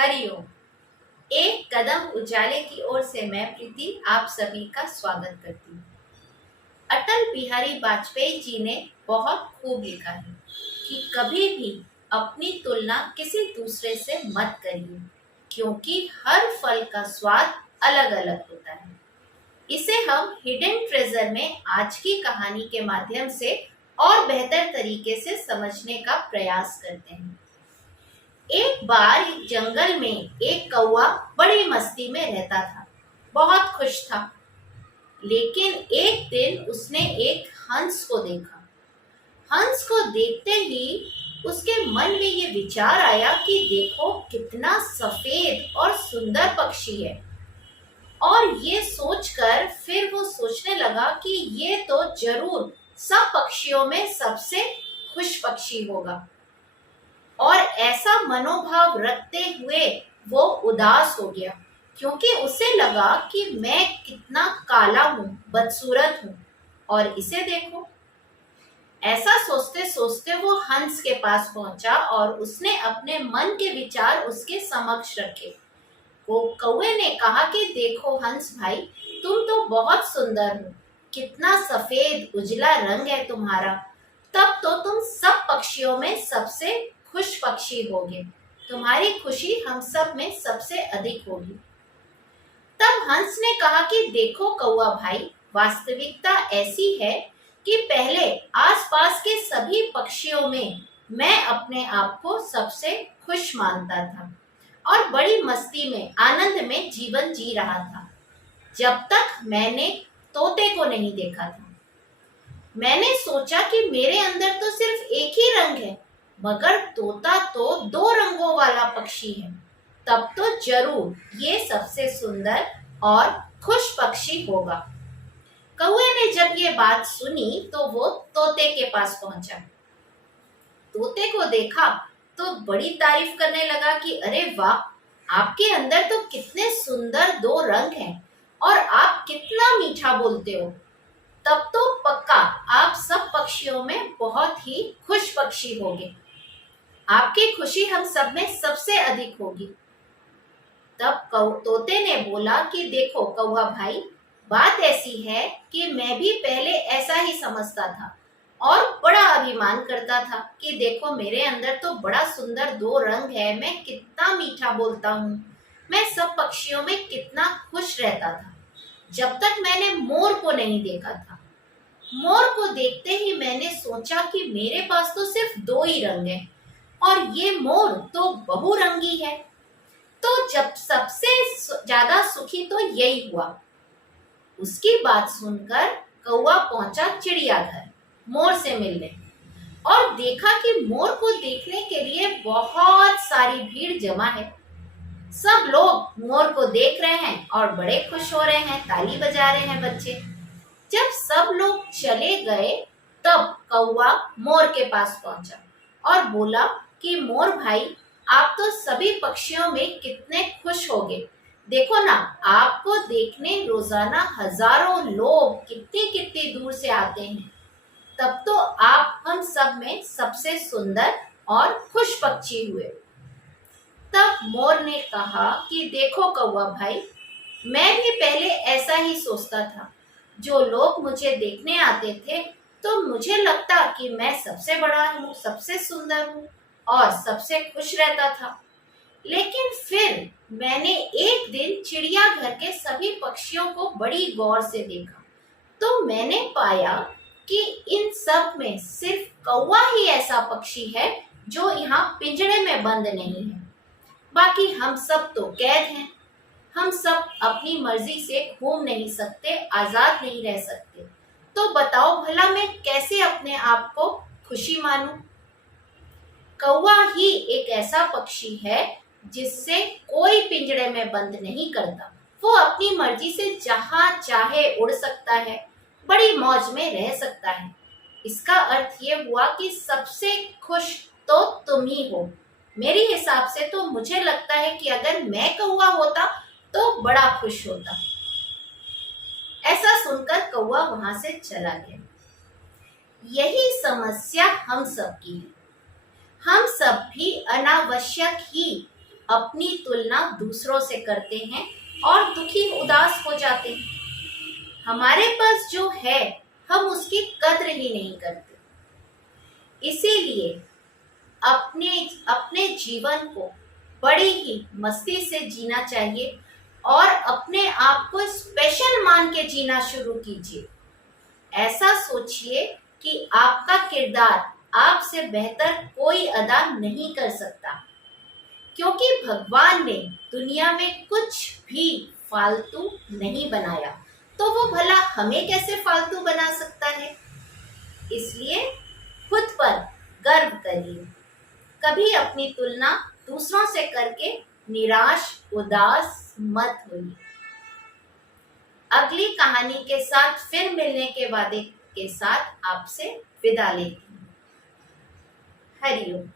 हरिओम। एक कदम उजाले की ओर से मैं प्रीति आप सभी का स्वागत करती हूँ। अटल बिहारी वाजपेयी जी ने बहुत खूब लिखा है कि कभी भी अपनी तुलना किसी दूसरे से मत करिए, क्योंकि हर फल का स्वाद अलग अलग होता है। इसे हम हिडन ट्रेजर में आज की कहानी के माध्यम से और बेहतर तरीके से समझने का प्रयास करते हैं। एक बार एक जंगल में एक कौवा बड़ी मस्ती में रहता था। बहुत खुश था। लेकिन एक दिन उसने एक हंस को देखा। हंस को देखते ही उसके मन में ये विचार आया कि देखो कितना सफेद और सुंदर पक्षी है। और ये सोचकर फिर वो सोचने लगा कि ये तो जरूर सब पक्षियों में सबसे खुश पक्षी होगा। और ऐसा मनोभाव रखते हुए वो उदास हो गया, क्योंकि उसे लगा कि मैं कितना काला हूँ, बदसूरत हूँ, और इसे देखो। ऐसा सोचते सोचते वो हंस के पास पहुंचा और उसने अपने मन के विचार उसके समक्ष रखे। वो कौवे ने कहा कि देखो हंस भाई, तुम तो बहुत सुंदर हो, कितना सफेद उजला रंग है तुम्हारा। तब तो तुम सब पक्षियों में सबसे खुश पक्षी होगे। तुम्हारी खुशी हम सब में सबसे अधिक होगी। तब हंस ने कहा कि देखो कौवा भाई, वास्तविकता ऐसी है कि पहले आसपास के सभी पक्षियों में मैं अपने आप को सबसे खुश मानता था और बड़ी मस्ती में आनंद में जीवन जी रहा था, जब तक मैंने तोते को नहीं देखा था। मैंने सोचा कि मेरे अंदर तो सिर्फ एक ही रंग है, मगर तोता तो दो रंगों वाला पक्षी है। तब तो जरूर ये सबसे सुंदर और खुश पक्षी होगा। कौवे ने जब ये बात सुनी तो वो तोते के पास पहुंचा। तोते को देखा तो बड़ी तारीफ करने लगा कि अरे वाह, आपके अंदर तो कितने सुंदर दो रंग हैं और आप कितना मीठा बोलते हो। तब तो पक्का आप सब पक्षियों में बहुत ही खुश पक्षी होगे। आपकी खुशी हम सब में सबसे अधिक होगी। तब तोते ने बोला कि देखो कौवा भाई, बात ऐसी है कि मैं भी पहले ऐसा ही समझता था और बड़ा अभिमान करता था कि देखो मेरे अंदर तो बड़ा सुंदर दो रंग है, मैं कितना मीठा बोलता हूँ, मैं सब पक्षियों में कितना खुश रहता था, जब तक मैंने मोर को नहीं देखा था। मोर को देखते ही मैंने सोचा कि मेरे पास तो सिर्फ दो ही रंग हैं और ये मोर तो बहुरंगी है। तो जब सबसे ज्यादा सुखी तो यही हुआ। उसकी बात सुनकर कौवा पहुंचा चिड़ियाघर मोर से मिलने और देखा कि मोर को देखने के लिए बहुत सारी भीड़ जमा है। सब लोग मोर को देख रहे हैं और बड़े खुश हो रहे हैं, ताली बजा रहे हैं बच्चे। जब सब लोग चले गए तब कौवा मोर के पास पहुंचा और बोला कि मोर भाई, आप तो सभी पक्षियों में कितने खुश होगे। देखो ना, आपको देखने रोजाना हजारों लोग कितनी कितनी दूर से आते हैं। तब तो आप हम सब में सबसे सुंदर और खुश पक्षी हुए। तब मोर ने कहा कि देखो कौवा भाई, मैं भी पहले ऐसा ही सोचता था। जो लोग मुझे देखने आते थे तो मुझे लगता कि मैं सबसे बड़ा हूँ, सबसे सुंदर हूँ और सबसे खुश रहता था। लेकिन फिर मैंने एक दिन चिड़ियाघर के सभी पक्षियों को बड़ी गौर से देखा, तो मैंने पाया कि इन सब में सिर्फ कौवा ही ऐसा पक्षी है जो यहाँ पिंजरे में बंद नहीं है। बाकी हम सब तो कैद हैं। हम सब अपनी मर्जी से घूम नहीं सकते, आजाद नहीं रह सकते। तो बताओ भला मैं कैसे अपने आप को खुशी मानूं? कौवा ही एक ऐसा पक्षी है जिससे कोई पिंजरे में बंद नहीं करता। वो अपनी मर्जी से जहां चाहे उड़ सकता है, बड़ी मौज में रह सकता है। इसका अर्थ ये हुआ कि सबसे खुश तो तुम ही हो। मेरे हिसाब से तो मुझे लगता है कि अगर मैं कौवा होता तो बड़ा खुश होता। ऐसा सुनकर कौवा वहां से चला गया। यही समस्या हम सब की है। हम सब भी अनावश्यक ही अपनी तुलना दूसरों से करते हैं और दुखी उदास हो जाते हैं। हमारे पास जो है हम उसकी कद्र ही नहीं करते। इसीलिए अपने अपने जीवन को बड़ी ही मस्ती से जीना चाहिए और अपने आप को स्पेशल मान के जीना शुरू कीजिए। ऐसा सोचिए कि आपका किरदार आपसे बेहतर कोई अदा नहीं कर सकता, क्योंकि भगवान ने दुनिया में कुछ भी फालतू नहीं बनाया, तो वो भला हमें कैसे फालतू बना सकता है। इसलिए खुद पर गर्व करिए, कभी अपनी तुलना दूसरों से करके निराश उदास मत होइए। अगली कहानी के साथ फिर मिलने के वादे के साथ आपसे विदा लेती हूँ। हरिओम।